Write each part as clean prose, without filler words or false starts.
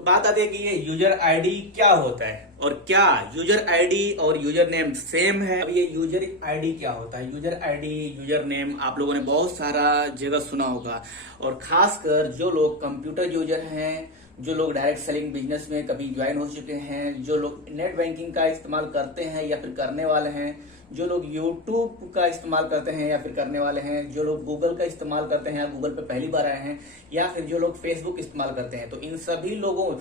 तो बात आती है कि ये यूजर आईडी क्या होता है और क्या यूजर आईडी और यूजर नेम सेम है। अब ये यूजर आईडी क्या होता है? यूजर आईडी यूजर नेम आप लोगों ने बहुत सारा जगह सुना होगा, और खासकर जो लोग कंप्यूटर यूजर हैं, जो लोग डायरेक्ट सेलिंग बिजनेस में कभी ज्वाइन हो चुके हैं, जो लोग नेट बैंकिंग का इस्तेमाल करते हैं या फिर करने वाले हैं, जो लोग यूट्यूब का इस्तेमाल करते हैं या फिर करने वाले हैं, जो लोग गूगल का इस्तेमाल करते हैं या गूगल पे पहली बार आए हैं, या फिर जो लोग फेसबुक इस्तेमाल करते हैं, तो इन सभी लोगों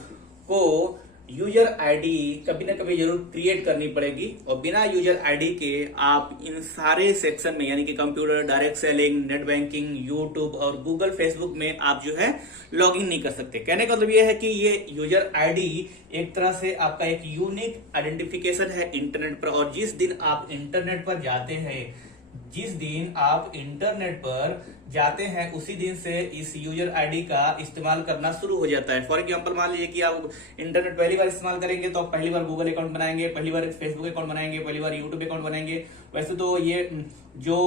को यूजर आईडी कभी ना कभी जरूर क्रिएट करनी पड़ेगी। और बिना यूजर आईडी के आप इन सारे सेक्शन में, यानी कि computer, direct selling, net banking, YouTube और गूगल, फेसबुक में आप जो है लॉग इन नहीं कर सकते। कहने का मतलब ये है कि ये यूजर आईडी एक तरह से आपका एक यूनिक आइडेंटिफिकेशन है इंटरनेट पर। और जिस दिन आप इंटरनेट पर जाते हैं, जिस दिन आप इंटरनेट पर जाते हैं, उसी दिन से इस यूजर आईडी का इस्तेमाल करना शुरू हो जाता है। फॉर एग्जांपल मान लीजिए कि आप इंटरनेट पहली बार इस्तेमाल करेंगे तो आप पहली बार गूगल अकाउंट बनाएंगे, पहली बार फेसबुक अकाउंट बनाएंगे, पहली बार यूट्यूब अकाउंट बनाएंगे। वैसे तो ये जो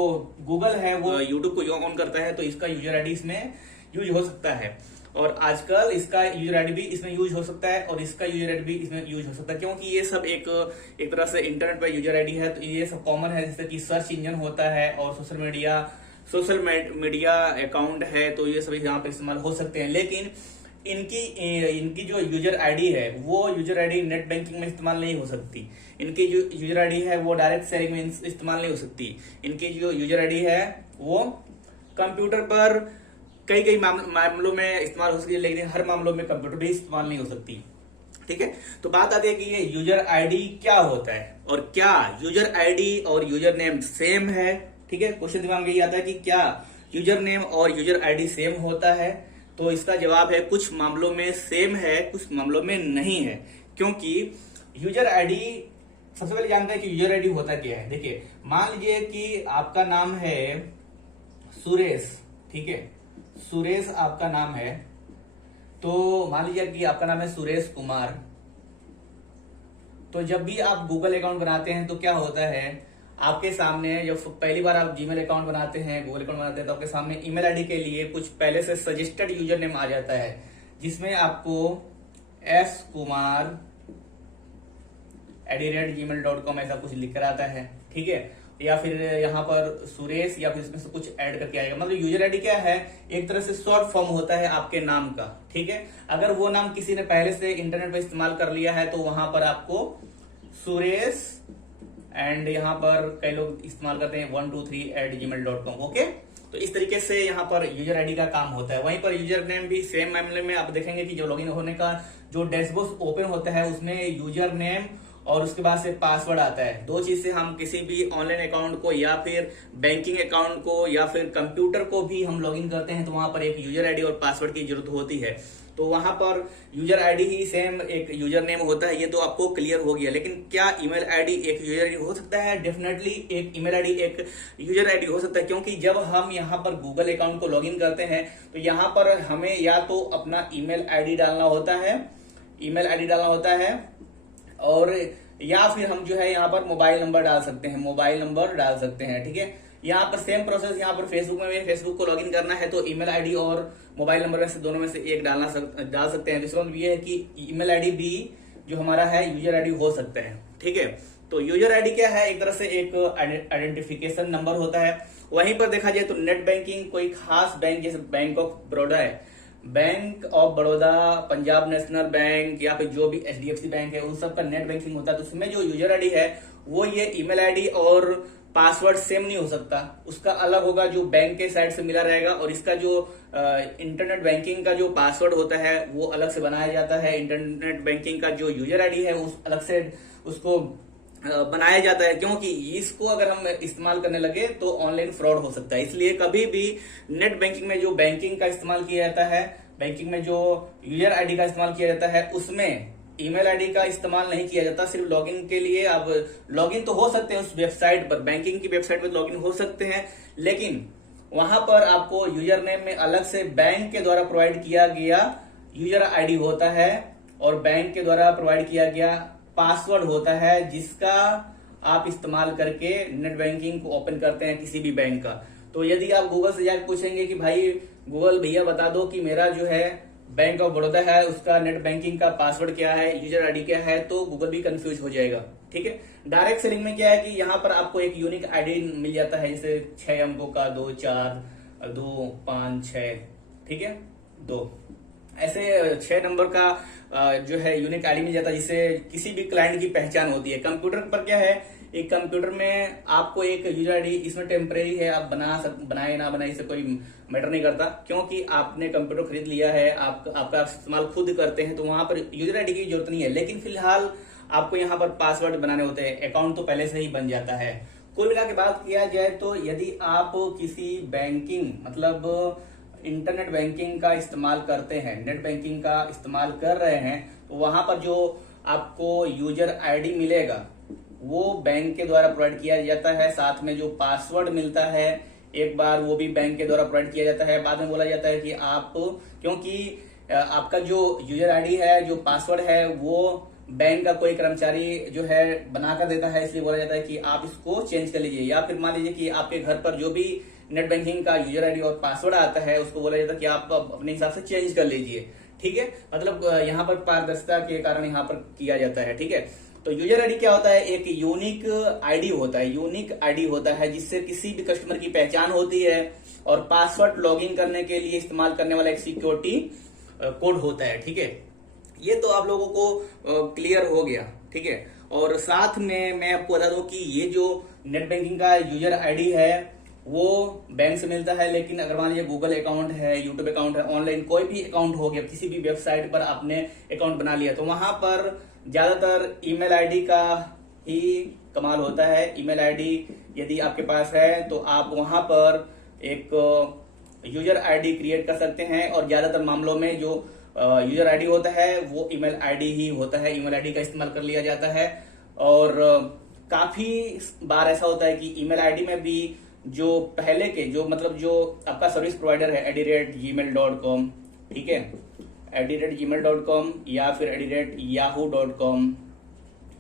गूगल है वो यूट्यूब को ऑन करता है, तो इसका यूजर आईडी इसमें यूज हो सकता है। और आजकल इसका यूजर आईडी भी इसमें यूज हो सकता है और इसका यूजर आईडी भी इसमें यूज हो सकता है, क्योंकि ये सब एक तरह से इंटरनेट पर यूजर आईडी है। तो ये सब कॉमन है, जैसे कि सर्च इंजन होता है और सोशल मीडिया अकाउंट है, तो ये सब यहाँ पे इस्तेमाल हो सकते हैं। लेकिन इनकी जो यूजर आईडी है वो यूजर आईडी नेट बैंकिंग में इस्तेमाल नहीं हो सकती। इनकी जो यूजर आईडी है वो डायरेक्ट सेलिंग में इस्तेमाल नहीं हो सकती। इनकी जो यूजर आईडी है वो कंप्यूटर पर कई मामलों में इस्तेमाल हो सकती है, लेकिन हर मामलों में कंप्यूटर भी इस्तेमाल नहीं हो सकती। ठीक है, तो बात आती है कि ये यूजर आईडी क्या होता है और क्या यूजर आईडी और यूजर नेम सेम है। ठीक है, क्वेश्चन दिमाग में यही आता है कि क्या यूजर नेम और यूजर आईडी सेम होता है। तो इसका जवाब है कुछ मामलों में सेम है, कुछ मामलों में नहीं है। क्योंकि यूजर आईडी, सबसे पहले जानते हैं कि यूजर आईडी होता क्या है। देखिए, मान लीजिए कि आपका नाम है सुरेश। ठीक है, सुरेश आपका नाम है, तो मान लीजिए कि आपका नाम है सुरेश कुमार। तो जब भी आप गूगल अकाउंट बनाते हैं तो क्या होता है, आपके सामने जब पहली बार आप जीमेल अकाउंट बनाते हैं, गूगल अकाउंट बनाते हैं, तो आपके सामने ईमेल आईडी के लिए कुछ पहले से सजेस्टेड यूजर नेम आ जाता है, जिसमें आपको s kumar@gmail.com ऐसा कुछ लिख कर आता है। ठीक है, या फिर यहाँ पर सुरेश, या फिर इसमें से कुछ ऐड करके आएगा। मतलब यूजर आईडी क्या है, एक तरह से शॉर्ट फॉर्म होता है आपके नाम का। ठीक है, अगर वो नाम किसी ने पहले से इंटरनेट पर इस्तेमाल कर लिया है तो वहां पर आपको सुरेश एंड यहाँ पर कई लोग इस्तेमाल करते हैं 123@gmail.com। ओके, तो इस तरीके से यहाँ पर यूजर आईडी का काम होता है। वहीं पर यूजर नेम भी सेम मामले में आप देखेंगे कि जो लॉगिन होने का जो डैशबोर्ड ओपन होता है उसमें यूजर नेम और उसके बाद से पासवर्ड आता है। दो चीज से हम किसी भी ऑनलाइन अकाउंट को या फिर बैंकिंग अकाउंट को या फिर कंप्यूटर को भी हम लॉगिन करते हैं, तो वहां पर एक यूजर आईडी और पासवर्ड की जरूरत होती है। तो वहां पर यूजर आईडी ही सेम एक यूजर नेम होता है, ये तो आपको क्लियर हो गया। लेकिन क्या ईमेल आईडी एक यूजर आईडी हो सकता है? डेफिनेटली एक ईमेल आईडी एक यूजर आईडी हो सकता है, क्योंकि जब हम यहाँ पर गूगल अकाउंट को लॉगिन करते हैं तो यहाँ पर हमें या तो अपना ईमेल आईडी डालना होता है, और या फिर हम जो है यहाँ पर मोबाइल नंबर डाल सकते हैं। ठीक है, यहाँ पर सेम प्रोसेस यहाँ पर फेसबुक में फेसबुक को लॉगिन करना है तो ईमेल आईडी और मोबाइल नंबर में से दोनों में से एक डाल सकते हैं। दूसरा मतलब ये है कि ईमेल आईडी भी जो हमारा है यूजर आईडी हो सकता है। ठीक है, तो यूजर आईडी क्या है, एक तरह से एक आइडेंटिफिकेशन नंबर होता है। वहीं पर देखा जाए तो नेट बैंकिंग, कोई खास बैंक जैसे बैंक ऑफ बड़ौदा है, bank of Baroda, Punjab national bank या फिर जो भी HDFC बैंक है, उन सब का नेट बैंकिंग होता है। तो उसमें जो यूजर आईडी है वो ये ईमेल आईडी और पासवर्ड सेम नहीं हो सकता, उसका अलग होगा, जो बैंक के साइड से मिला रहेगा। और इसका जो इंटरनेट बैंकिंग का जो पासवर्ड होता है वो अलग से बनाया जाता है। इंटरनेट बैंकिंग का जो यूजर आईडी है उस अलग से उसको बनाया जाता है, क्योंकि इसको अगर हम इस्तेमाल करने लगे तो ऑनलाइन फ्रॉड हो सकता है। इसलिए कभी भी नेट बैंकिंग में जो बैंकिंग का इस्तेमाल किया जाता है, बैंकिंग में जो यूजर आईडी का इस्तेमाल किया जाता है, उसमें ईमेल आईडी का इस्तेमाल नहीं किया जाता। सिर्फ लॉगिन के लिए आप लॉगिन तो हो सकते हैं उस वेबसाइट पर, बैंकिंग की वेबसाइट पर लॉगिन हो सकते हैं, लेकिन वहां पर आपको यूजर नेम में अलग से बैंक के द्वारा प्रोवाइड किया गया यूजर आईडी होता है और बैंक के द्वारा प्रोवाइड किया गया पासवर्ड होता है, जिसका आप इस्तेमाल करके नेट बैंकिंग को ओपन करते हैं किसी भी बैंक का। तो यदि आप गूगल से जाकर पूछेंगे कि भाई गूगल भैया बता दो कि मेरा जो है बैंक ऑफ बड़ौदा है उसका नेट बैंकिंग का पासवर्ड क्या है, यूजर आईडी क्या है, तो गूगल भी कंफ्यूज हो जाएगा। ठीक है। डायरेक्ट सेलिंग में क्या है कि यहाँ पर आपको एक यूनिक आईडी मिल जाता है, जैसे 6 अंकों का 2 4 2 5 6, ठीक है 2, ऐसे 6 नंबर का जो है यूनिक आईडी मिल जाता है, जिससे किसी भी क्लाइंट की पहचान होती है। कंप्यूटर पर क्या है, एक कंप्यूटर में आपको एक यूजर आईडी इसमें टेम्परेरी है, आप बनाए ना बनाए इससे कोई मैटर नहीं करता, क्योंकि आपने कंप्यूटर खरीद लिया है, आपका इस्तेमाल खुद करते हैं, तो वहां पर यूजर आईडी की जरूरत नहीं है। लेकिन फिलहाल आपको यहाँ पर पासवर्ड बनाने होते हैं, अकाउंट तो पहले से ही बन जाता है। कुल मिला के बात किया जाए तो यदि आप किसी बैंकिंग मतलब इंटरनेट बैंकिंग का इस्तेमाल करते हैं, नेट बैंकिंग का इस्तेमाल कर रहे हैं, तो वहां पर जो आपको यूजर आईडी मिलेगा वो बैंक के द्वारा प्रोवाइड किया जाता है। साथ में जो पासवर्ड मिलता है एक बार वो भी बैंक के द्वारा प्रोवाइड किया जाता है। बाद में बोला जाता है कि आप, क्योंकि आपका जो यूजर आईडी है, जो पासवर्ड है, वो बैंक का कोई कर्मचारी जो है बनाकर देता है, इसलिए बोला जाता है कि आप इसको चेंज कर लीजिए। या फिर मान लीजिए कि आपके घर पर जो भी नेट बैंकिंग का यूजर आईडी और पासवर्ड आता है उसको बोला जाता है कि आप अपने हिसाब से चेंज कर लीजिए। ठीक है, मतलब यहाँ पर पारदर्शिता के कारण यहाँ पर किया जाता है। ठीक है, तो यूजर आईडी क्या होता है, एक यूनिक आईडी होता है, यूनिक आईडी होता है जिससे किसी भी कस्टमर की पहचान होती है, और पासवर्ड लॉगिन करने के लिए इस्तेमाल करने वाला एक सिक्योरिटी कोड होता है। ठीक है, ये तो आप लोगों को क्लियर हो गया। ठीक है, और साथ में मैं आपको बता दूं कि ये जो नेट बैंकिंग का यूजर आईडी है वो बैंक से मिलता है, लेकिन अगर मान लीजिए गूगल अकाउंट है, यूट्यूब अकाउंट है, ऑनलाइन कोई भी अकाउंट हो गया, किसी भी वेबसाइट पर आपने अकाउंट बना लिया, तो वहां पर ज्यादातर ईमेल आईडी का ही कमाल होता है। ईमेल आईडी यदि आपके पास है तो आप वहां पर एक यूजर आईडी क्रिएट कर सकते हैं, और ज्यादातर मामलों में जो यूजर आईडी होता है वो ईमेल आईडी ही होता है, ईमेल आईडी का इस्तेमाल कर लिया जाता है। और काफी बार ऐसा होता है कि ईमेल आईडी में भी जो पहले के जो मतलब जो आपका सर्विस प्रोवाइडर है @gmail.com, ठीक है, @gmail.com या फिर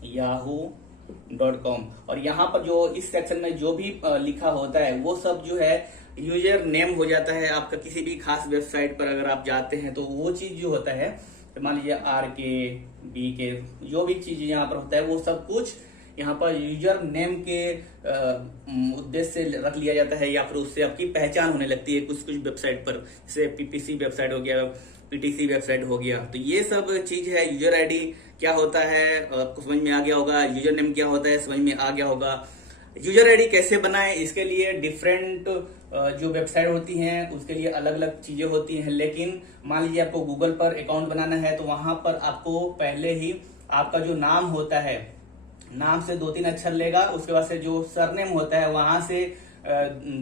yahoo.com, और यहाँ पर जो इस सेक्शन में जो भी लिखा होता है वो सब जो है यूजर नेम हो जाता है आपका। किसी भी खास वेबसाइट पर अगर आप जाते हैं तो वो चीज जो होता है, तो मान लीजिए RK जो भी चीज यहाँ पर होता है वो सब कुछ यहाँ पर यूजर नेम के उद्देश्य से रख लिया जाता है, या फिर उससे आपकी पहचान होने लगती है कुछ वेबसाइट पर, जैसे PPC वेबसाइट हो गया, PTC वेबसाइट हो गया। तो ये सब चीज है। यूजर आईडी क्या होता है आपको समझ में आ गया होगा, यूजर नेम क्या होता है समझ में आ गया होगा। यूजर आईडी कैसे बनाएं, इसके लिए डिफरेंट जो वेबसाइट होती हैं उसके लिए अलग अलग चीजें होती हैं। लेकिन मान लीजिए आपको गूगल पर अकाउंट बनाना है, तो वहां पर आपको पहले ही आपका जो नाम होता है, नाम से 2-3 अक्षर लेगा, उसके बाद से जो सरनेम होता है वहां से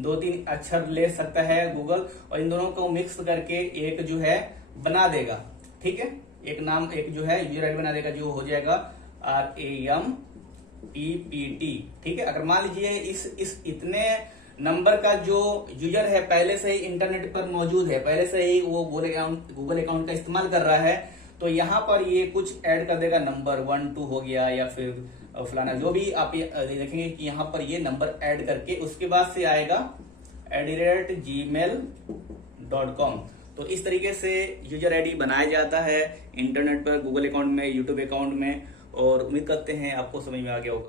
2-3 अक्षर ले सकता है गूगल, और इन दोनों को मिक्स करके एक जो है बना देगा। ठीक है, एक नाम, एक जो है यूजर आईडी बना देगा, जो हो जाएगा RAMPPT। ठीक है, अगर मान लीजिए इस इतने नंबर का जो यूजर है पहले से ही इंटरनेट पर मौजूद है, पहले से ही वो गूगल अकाउंट का इस्तेमाल कर रहा है, तो यहाँ पर ये कुछ ऐड कर देगा, नंबर 1 2 हो गया, या फिर फलाना जो भी आप देखेंगे कि यहाँ पर ये नंबर ऐड करके उसके बाद से आएगा @gmail.com। तो इस तरीके से यूजर आईडी बनाया जाता है इंटरनेट पर, गूगल अकाउंट में, यूट्यूब अकाउंट में, और उम्मीद करते हैं आपको समझ में आ गया होगा।